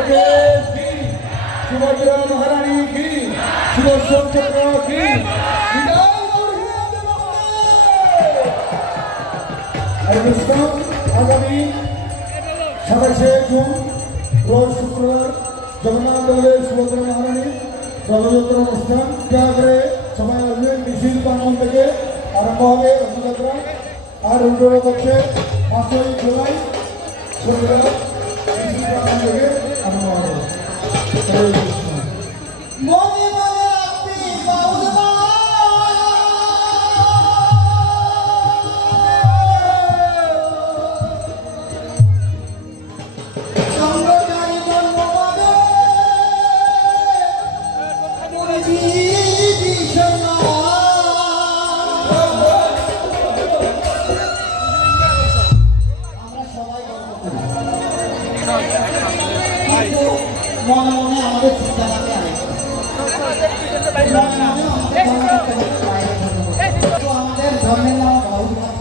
থেকে কি সুভদ্রা মহারানী কি সুদর্শন চক্র কি আগামী সাতাশে জুন রোজ শুক্রবার জগন্নাথ দেবের সুভদ্রা মহারানী রথযাত্রা অনুষ্ঠান করে সবাই আসবেন মিছিল প্রাঙ্গন থেকে আরম্ভ হবে রথযাত্রা আর পক্ষে পাঁচই জুলাই শনিবার মিছিল প্রাঙ্গন থেকে আরম্ভ হবে কিন্তু মনে মনে আমাদের চিন্তা লাগে আরেকটা। মনে আমাদের ধর্মের নাম বাউলনাথ